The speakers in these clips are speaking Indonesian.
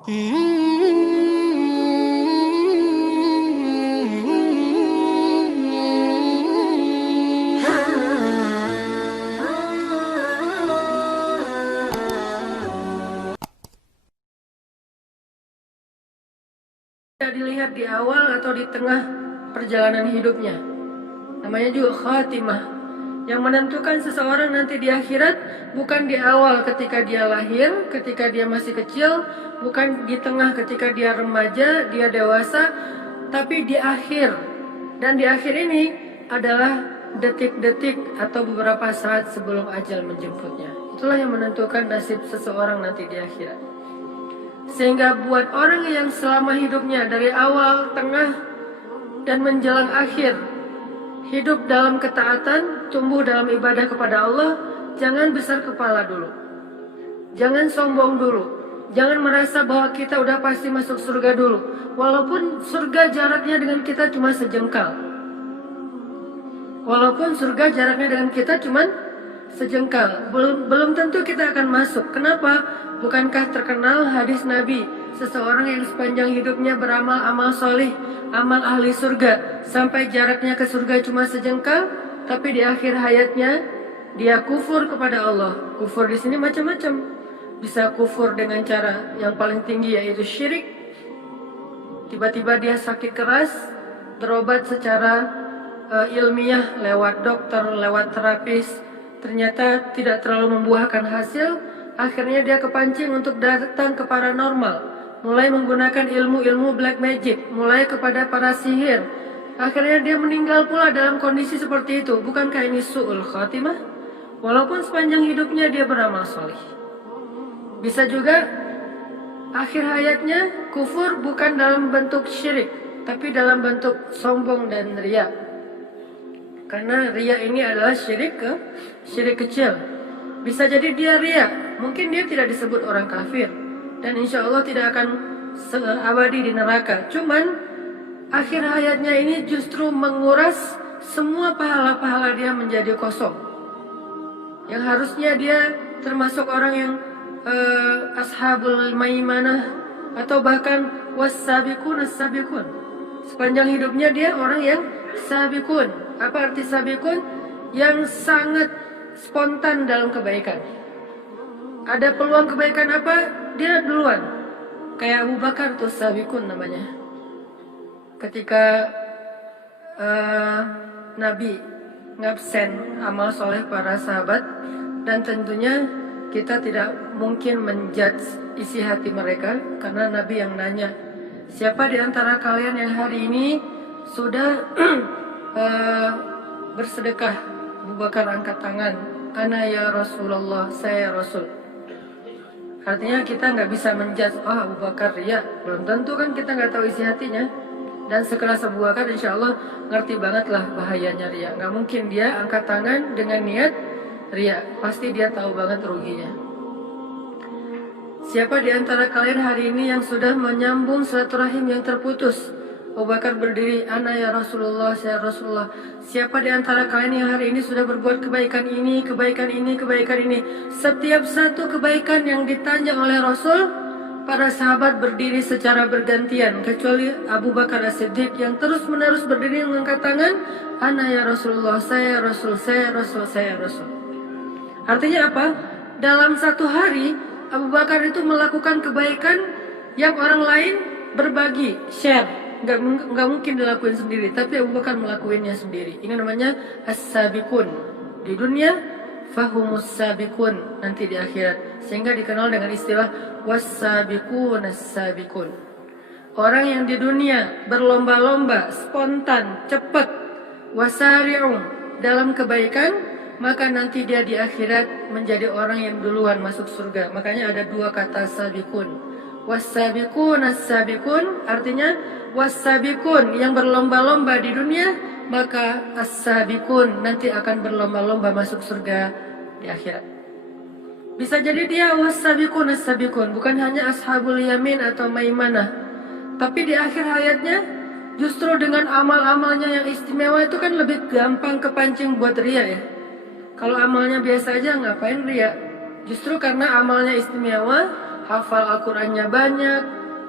Dilihat di awal atau di tengah perjalanan hidupnya. Namanya juga khatimah. Yang menentukan seseorang nanti di akhirat bukan di awal ketika dia lahir, ketika dia masih kecil, bukan di tengah ketika dia remaja, dia dewasa, tapi di akhir. Dan di akhir ini adalah detik-detik atau beberapa saat sebelum ajal menjemputnya. Itulah yang menentukan nasib seseorang nanti di akhirat. Sehingga buat orang yang selama hidupnya dari awal, tengah, dan menjelang akhir hidup dalam ketaatan, tumbuh dalam ibadah kepada Allah, jangan besar kepala dulu. Jangan sombong dulu. Jangan merasa bahwa kita udah pasti masuk surga dulu. Walaupun surga jaraknya dengan kita cuma sejengkal. Walaupun surga jaraknya dengan kita cuma sejengkal, belum tentu kita akan masuk. Kenapa? Bukankah terkenal hadis Nabi, seseorang yang sepanjang hidupnya beramal amal solih, amal ahli surga, sampai jaraknya ke surga cuma sejengkal, tapi di akhir hayatnya dia kufur kepada Allah. Kufur di sini macam-macam. Bisa kufur dengan cara yang paling tinggi yaitu syirik. Tiba-tiba dia sakit keras, berobat secara ilmiah lewat dokter, lewat terapis, ternyata tidak terlalu membuahkan hasil. Akhirnya dia kepancing untuk datang ke paranormal, mulai menggunakan ilmu-ilmu black magic, mulai kepada para sihir. Akhirnya dia meninggal pula dalam kondisi seperti itu. Bukankah ini su'ul khatimah? Walaupun sepanjang hidupnya dia beramal solih. Bisa juga akhir hayatnya kufur bukan dalam bentuk syirik, tapi dalam bentuk sombong dan riya. Karena riya ini adalah syirik kecil. Bisa jadi dia riya, mungkin dia tidak disebut orang kafir, dan insya Allah tidak akan abadi di neraka. Cuman akhir hayatnya ini justru menguras semua pahala-pahala dia menjadi kosong. Yang harusnya dia termasuk orang yang ashabul maimanah, atau bahkan was-sabiqun as-sabiqun. Sepanjang hidupnya dia orang yang sabiqun. Apa arti sabiqun? Yang sangat spontan dalam kebaikan. Ada peluang kebaikan apa, dia duluan. Kayak Abu Bakar tuh sabiqun namanya. Ketika Nabi ngabsen amal soleh para sahabat, dan tentunya kita tidak mungkin menjudge isi hati mereka, karena Nabi yang nanya, siapa di antara kalian yang hari ini sudah bersedekah? Abu Bakar angkat tangan, ana ya Rasulullah, saya Rasul. Artinya kita nggak bisa menjudge, Abu Bakar riya, belum tentu kan, kita nggak tahu isi hatinya. Dan sekelas Abu Bakar insya Allah ngerti banget lah bahayanya riya. Nggak mungkin dia angkat tangan dengan niat riya, pasti dia tahu banget ruginya. Siapa di antara kalian hari ini yang sudah menyambung silaturahim yang terputus? Abu Bakar berdiri, ana ya Rasulullah, saya Rasulullah. Siapa di antara kalian yang hari ini sudah berbuat kebaikan ini, kebaikan ini, kebaikan ini? Setiap satu kebaikan yang ditanjang oleh Rasul, para sahabat berdiri secara bergantian, kecuali Abu Bakar As-Siddiq yang terus-menerus berdiri mengangkat tangan, ana ya Rasulullah, saya Rasul, saya Rasul, saya Rasul. Artinya apa? Dalam satu hari Abu Bakar itu melakukan kebaikan yang orang lain berbagi, share. Nggak mungkin dilakuin sendiri, tapi Abu Bakar melakukannya sendiri. Ini namanya as-sabiqun. Di dunia fahumus sabiqun, nanti di akhirat, sehingga dikenal dengan istilah was-sabiqun as-sabiqun. Orang yang di dunia berlomba-lomba, spontan, cepat, wasari'u dalam kebaikan, maka nanti dia di akhirat menjadi orang yang duluan masuk surga. Makanya ada dua kata sabiqun. Was-sabiqun as-sabiqun, artinya was-sabiqun yang berlomba-lomba di dunia, maka as-sabiqun nanti akan berlomba-lomba masuk surga di akhirat. Bisa jadi dia was-sabiqun as-sabiqun, bukan hanya ashabul yamin atau maimanah, tapi di akhir hayatnya justru dengan amal-amalnya yang istimewa itu kan lebih gampang kepancing buat riya ya. Kalau amalnya biasa aja ngapain riya? Justru karena amalnya istimewa, hafal Al-Qurannya banyak,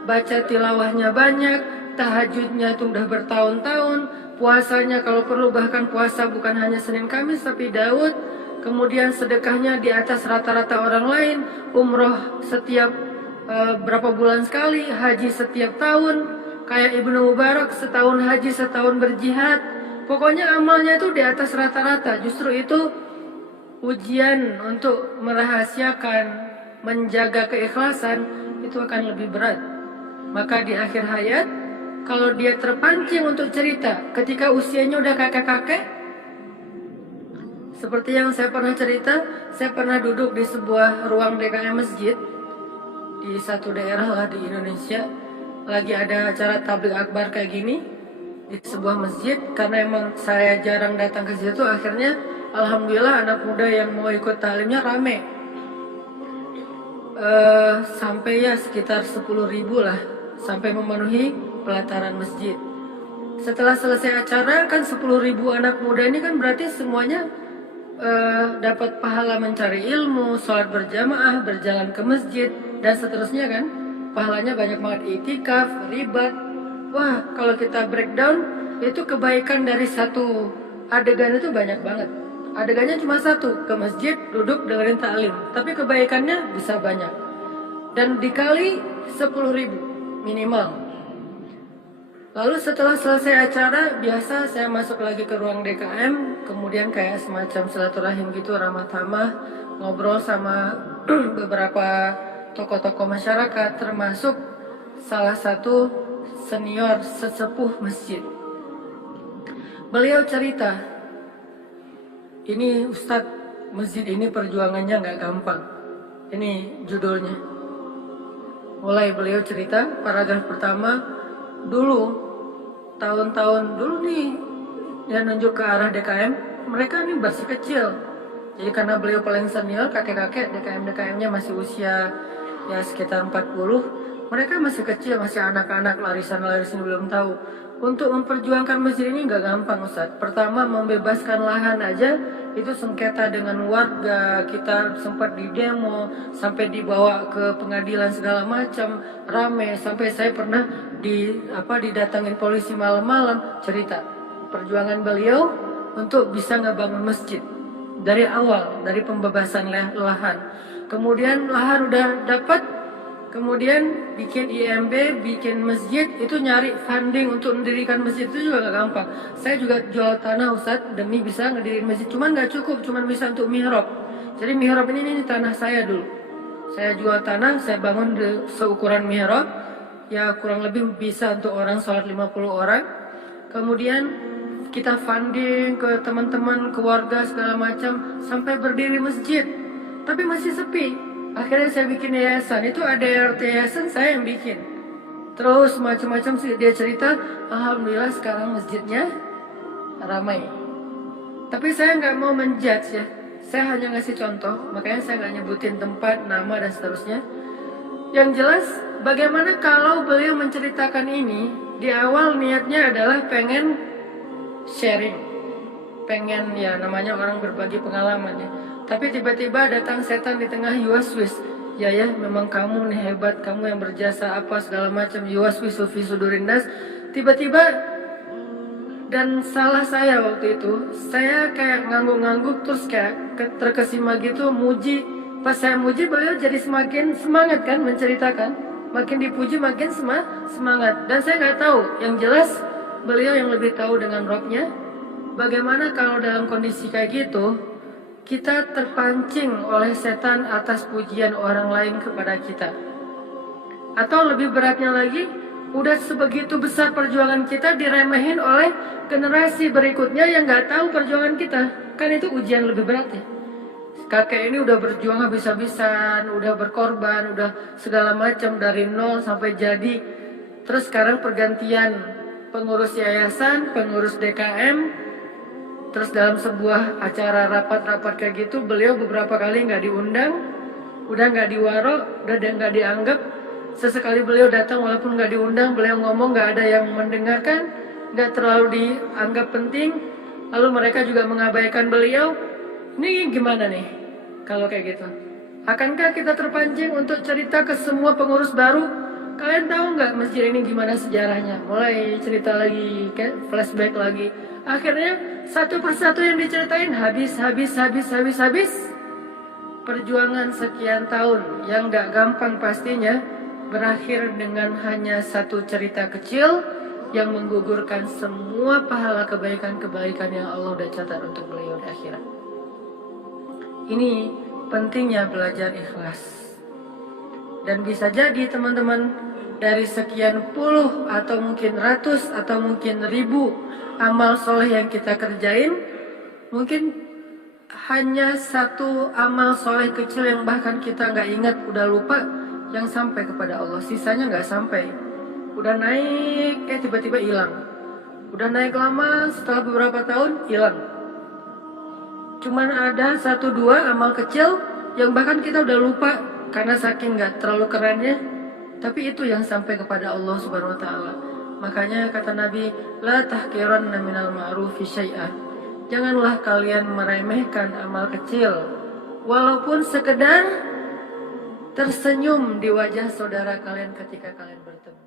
baca tilawahnya banyak, tahajudnya itu udah bertahun-tahun, puasanya kalau perlu bahkan puasa bukan hanya Senin Kamis tapi Daud, kemudian sedekahnya di atas rata-rata orang lain, umroh setiap berapa bulan sekali, haji setiap tahun, kayak Ibnu Mubarak setahun haji setahun berjihad, pokoknya amalnya itu di atas rata-rata. Justru itu ujian untuk merahasiakan, menjaga keikhlasan itu akan lebih berat. Maka di akhir hayat, kalau dia terpancing untuk cerita ketika usianya udah kakek-kakek, seperti yang saya pernah cerita, saya pernah duduk di sebuah ruang DKM masjid di satu daerah lah di Indonesia, lagi ada acara tabligh akbar kayak gini di sebuah masjid. Karena emang saya jarang datang ke situ, akhirnya alhamdulillah anak muda yang mau ikut taklimnya rame. Sampai ya sekitar 10.000 lah, sampai memenuhi pelataran masjid. Setelah selesai acara kan 10.000 anak muda ini kan berarti semuanya dapat pahala mencari ilmu, sholat berjamaah, berjalan ke masjid, dan seterusnya kan. Pahalanya banyak banget, itikaf, ribat. Wah, kalau kita breakdown, itu kebaikan dari satu adegan itu banyak banget. Adegannya cuma satu, ke masjid, duduk, dengerin taklim. Tapi kebaikannya bisa banyak. Dan dikali 10.000 minimal. Lalu setelah selesai acara, biasa saya masuk lagi ke ruang DKM, kemudian kayak semacam silaturahim gitu, ramah tamah, ngobrol sama beberapa tokoh-tokoh masyarakat, termasuk salah satu senior sesepuh masjid. Beliau cerita, ini Ustadz, masjid ini perjuangannya nggak gampang. Ini judulnya. Mulai beliau cerita, paragraf pertama, dulu, tahun-tahun dulu nih, dia nunjuk ke arah DKM, mereka ini masih kecil. Jadi karena beliau paling senior, kakek-kakek, DKM-DKM-nya masih usia ya sekitar 40, mereka masih kecil, masih anak-anak, larisan-larisan belum tahu. Untuk memperjuangkan masjid ini nggak gampang Ustaz. Pertama, membebaskan lahan aja itu sengketa dengan warga, kita sempat di demo, sampai dibawa ke pengadilan segala macam, rame, sampai saya pernah didatangin polisi malam-malam. Cerita perjuangan beliau untuk bisa ngebangun masjid dari awal, dari pembebasan lahan. Kemudian lahan udah dapat, kemudian bikin IMB, bikin masjid, itu nyari funding untuk mendirikan masjid itu juga gak gampang. Saya juga jual tanah Ustadz demi bisa ngedirin masjid, cuman gak cukup, cuman bisa untuk mihrab. Jadi mihrab ini tanah saya dulu. Saya jual tanah, saya bangun seukuran mihrab, ya kurang lebih bisa untuk orang sholat 50 orang. Kemudian kita funding ke teman-teman, keluarga segala macam, sampai berdiri masjid. Tapi masih sepi. Akhirnya saya bikin yayasan, itu ada RT yayasan saya yang bikin. Terus macam-macam sih dia cerita, alhamdulillah sekarang masjidnya ramai. Tapi saya nggak mau menjudge ya, saya hanya ngasih contoh, makanya saya nggak nyebutin tempat, nama dan seterusnya. Yang jelas, bagaimana kalau beliau menceritakan ini, di awal niatnya adalah pengen sharing, pengen ya namanya orang berbagi pengalaman ya. Tapi tiba-tiba datang setan di tengah yuwaswis. Ya memang kamu nih hebat, kamu yang berjasa apa segala macam, yuwaswis fi sudurinnas. Tiba-tiba, dan salah saya waktu itu, saya kayak ngangguk-ngangguk terus kayak terkesima gitu, muji. Pas saya muji, beliau jadi semakin semangat kan menceritakan. Makin dipuji makin semangat. Dan saya nggak tahu, yang jelas beliau yang lebih tahu dengan Robnya. Bagaimana kalau dalam kondisi kayak gitu, kita terpancing oleh setan atas pujian orang lain kepada kita. Atau lebih beratnya lagi, udah sebegitu besar perjuangan kita diremehin oleh generasi berikutnya yang gak tahu perjuangan kita. Kan itu ujian lebih berat ya. Kakek ini udah berjuang habis-habisan, udah berkorban, udah segala macam dari nol sampai jadi. Terus sekarang pergantian pengurus yayasan, pengurus DKM. Terus dalam sebuah acara rapat-rapat kayak gitu, beliau beberapa kali nggak diundang, udah nggak diwaro, udah nggak dianggap. Sesekali beliau datang walaupun nggak diundang, beliau ngomong nggak ada yang mendengarkan, nggak terlalu dianggap penting. Lalu mereka juga mengabaikan beliau. Ini gimana nih kalau kayak gitu? Akankah kita terpancing untuk cerita ke semua pengurus baru? Kalian tahu nggak masjid ini gimana sejarahnya? Mulai cerita lagi, kayak flashback lagi. Akhirnya satu persatu yang diceritain habis. Perjuangan sekian tahun yang nggak gampang pastinya berakhir dengan hanya satu cerita kecil yang menggugurkan semua pahala kebaikan-kebaikan yang Allah udah catat untuk beliau di akhirat. Ini pentingnya belajar ikhlas. Dan bisa jadi teman-teman, dari sekian puluh atau mungkin ratus atau mungkin ribu amal soleh yang kita kerjain, mungkin hanya satu amal soleh kecil yang bahkan kita nggak ingat, udah lupa, yang sampai kepada Allah. Sisanya nggak sampai. Udah naik, tiba-tiba hilang. Udah naik lama, setelah beberapa tahun hilang. Cuman ada satu dua amal kecil yang bahkan kita udah lupa karena saking nggak terlalu kerennya. Tapi itu yang sampai kepada Allah Subhanahu Wa Taala. Makanya kata Nabi, la tahkiranna minal ma'rufi syai'an. Janganlah kalian meremehkan amal kecil, walaupun sekedar tersenyum di wajah saudara kalian ketika kalian bertemu.